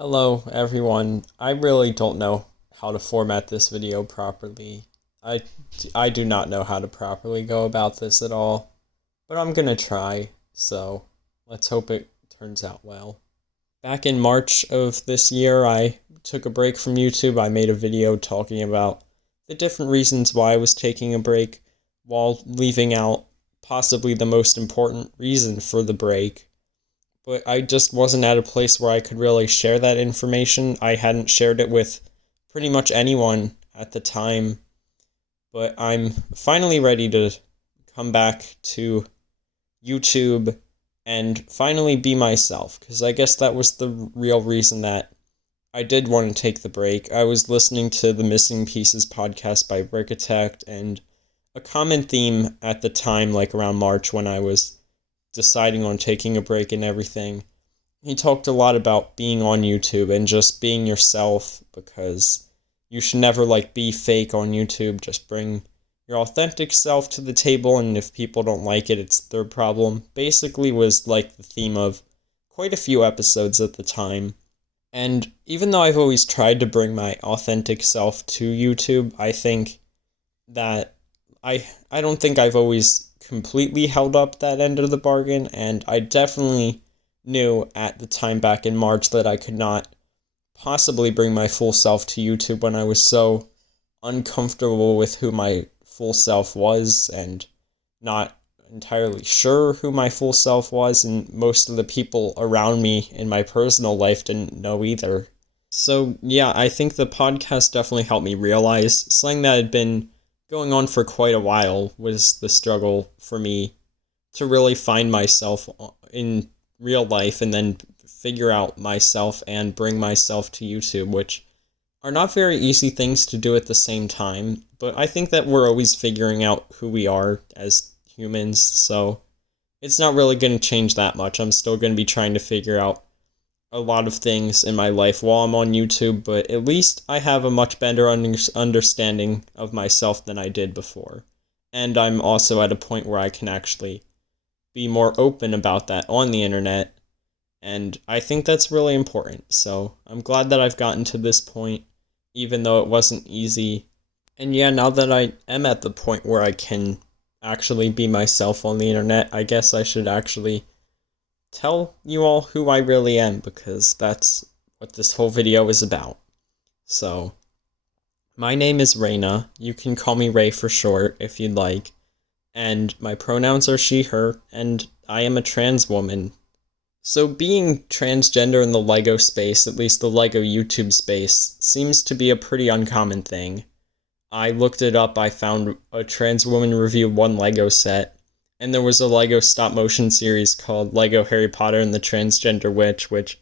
Hello everyone. I really don't know how to format this video properly. I, I do not know how to properly go about this at all, but I'm gonna try, so let's hope it turns out well. Back in March of this year, I took a break from YouTube. I made a video talking about the different reasons why I was taking a break, while leaving out possibly the most important reason for the break. But I just wasn't at a place where I could really share that information. I hadn't shared it with pretty much anyone at the time, but I'm finally ready to come back to YouTube and finally be myself, because I guess that was the real reason that I did want to take the break. I was listening to the Missing Pieces podcast by Brickatect, and a common theme at the time, like around March when I was deciding on taking a break and everything, he talked a lot about being on YouTube and just being yourself, because you should never be fake on YouTube. Just bring your authentic self to the table, and if people don't like it, it's their problem. Basically was the theme of quite a few episodes at the time. And even though I've always tried to bring my authentic self to YouTube, I think that I don't think I've always completely held up that end of the bargain, and I definitely knew at the time back in March that I could not possibly bring my full self to YouTube when I was so uncomfortable with who my full self was, and not entirely sure who my full self was, and most of the people around me in my personal life didn't know either. So yeah, I think the podcast definitely helped me realize something that had been going on for quite a while was the struggle for me to really find myself in real life and then figure out myself and bring myself to YouTube, which are not very easy things to do at the same time. But I think that we're always figuring out who we are as humans, so it's not really going to change that much. I'm still going to be trying to figure out a lot of things in my life while I'm on YouTube, but at least I have a much better understanding of myself than I did before. And I'm also at a point where I can actually be more open about that on the internet, and I think that's really important. So I'm glad that I've gotten to this point, even though it wasn't easy. And yeah, now that I am at the point where I can actually be myself on the internet, I guess I should actually tell you all who I really am, because that's what this whole video is about. So, my name is Raina. You can call me Ray for short if you'd like. And my pronouns are she, her, and I am a trans woman. So being transgender in the LEGO space, at least the LEGO YouTube space, seems to be a pretty uncommon thing. I looked it up, I found a trans woman review one LEGO set, and there was a LEGO stop-motion series called LEGO Harry Potter and the Transgender Witch, which,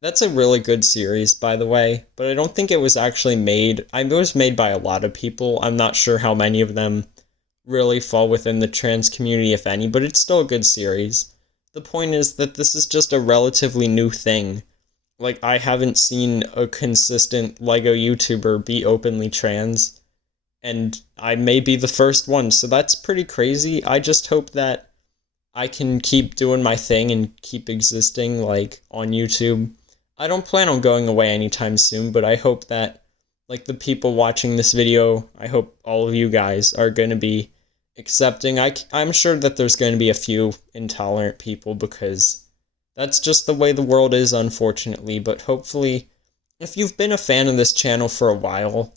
that's a really good series, by the way, but I don't think it was actually made. It was made by a lot of people. I'm not sure how many of them really fall within the trans community, if any, but it's still a good series. The point is that this is just a relatively new thing. I haven't seen a consistent LEGO YouTuber be openly trans, and I may be the first one, so that's pretty crazy. I just hope that I can keep doing my thing and keep existing, on YouTube. I don't plan on going away anytime soon, but I hope that, the people watching this video, I hope all of you guys are going to be accepting. I'm sure that there's going to be a few intolerant people, because that's just the way the world is, unfortunately, but hopefully, if you've been a fan of this channel for a while,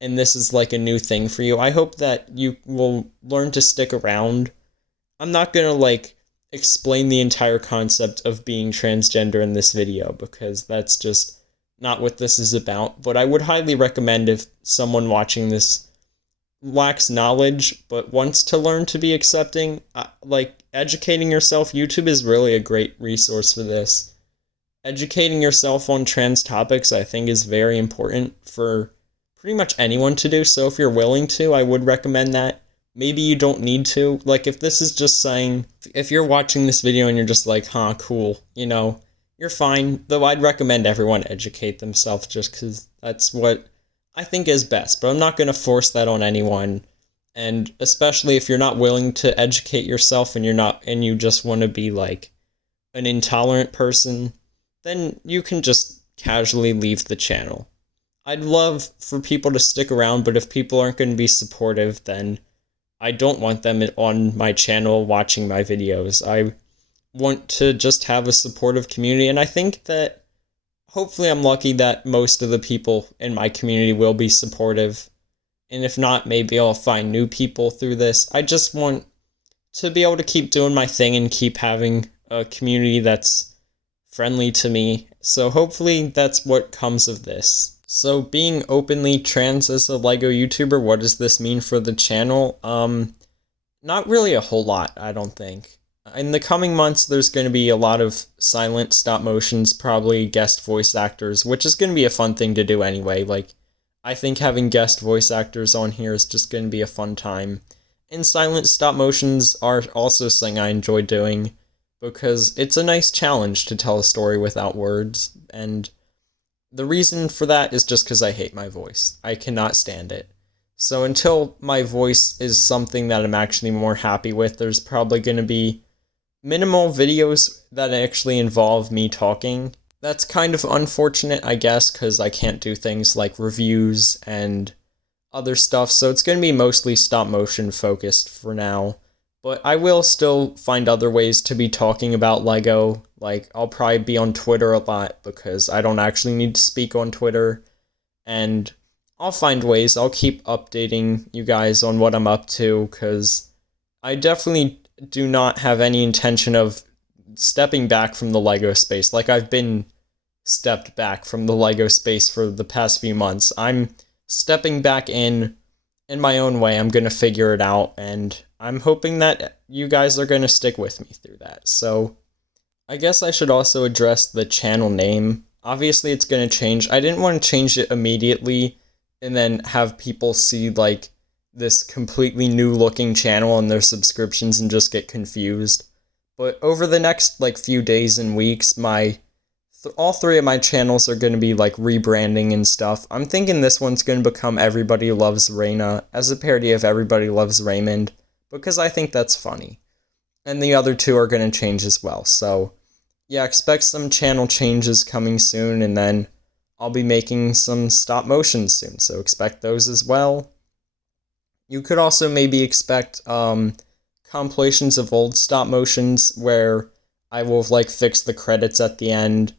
and this is a new thing for you, I hope that you will learn to stick around. I'm not gonna explain the entire concept of being transgender in this video, because that's just not what this is about, but I would highly recommend, if someone watching this lacks knowledge but wants to learn to be accepting, educating yourself, YouTube is really a great resource for this. Educating yourself on trans topics, I think, is very important for pretty much anyone to do, so if you're willing to, I would recommend that. Maybe you don't need to. If this is just saying, if you're watching this video and you're just huh, cool, you're fine. Though I'd recommend everyone educate themselves, just because that's what I think is best. But I'm not going to force that on anyone. And especially if you're not willing to educate yourself, and you just want to be an intolerant person, then you can just casually leave the channel. I'd love for people to stick around, but if people aren't going to be supportive, then I don't want them on my channel watching my videos. I want to just have a supportive community, and I think that hopefully I'm lucky that most of the people in my community will be supportive. And if not, maybe I'll find new people through this. I just want to be able to keep doing my thing and keep having a community that's friendly to me. So hopefully that's what comes of this. So being openly trans as a LEGO YouTuber, what does this mean for the channel? Not really a whole lot, I don't think. In the coming months, there's going to be a lot of silent stop motions, probably guest voice actors, which is going to be a fun thing to do anyway. Like, I think having guest voice actors on here is just going to be a fun time. And silent stop motions are also something I enjoy doing, because it's a nice challenge to tell a story without words, and the reason for that is just because I hate my voice. I cannot stand it. So until my voice is something that I'm actually more happy with, there's probably going to be minimal videos that actually involve me talking. That's kind of unfortunate, I guess, because I can't do things like reviews and other stuff, so it's going to be mostly stop motion focused for now. But I will still find other ways to be talking about LEGO. Like, I'll probably be on Twitter a lot because I don't actually need to speak on Twitter. And I'll find ways. I'll keep updating you guys on what I'm up to, because I definitely do not have any intention of stepping back from the LEGO space. Like, I've been stepped back from the LEGO space for the past few months. I'm stepping back in my own way. I'm going to figure it out, and I'm hoping that you guys are going to stick with me through that. So I guess I should also address the channel name. Obviously, it's going to change. I didn't want to change it immediately and then have people see, like, this completely new looking channel and their subscriptions and just get confused. But over the next, like, few days and weeks, all three of my channels are going to be, like, rebranding and stuff. I'm thinking this one's going to become Everybody Loves Raina, as a parody of Everybody Loves Raymond, because I think that's funny. And the other two are going to change as well. So, yeah, expect some channel changes coming soon, and then I'll be making some stop motions soon, so expect those as well. You could also maybe expect compilations of old stop motions where I will, like, fix the credits at the end.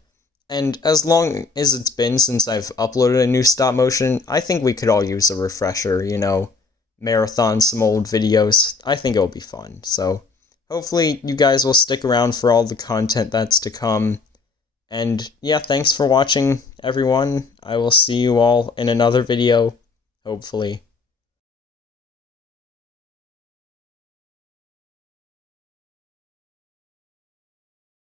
And as long as it's been since I've uploaded a new stop motion, I think we could all use a refresher, marathon some old videos. I think it'll be fun. So hopefully you guys will stick around for all the content that's to come. And yeah, thanks for watching, everyone. I will see you all in another video, hopefully.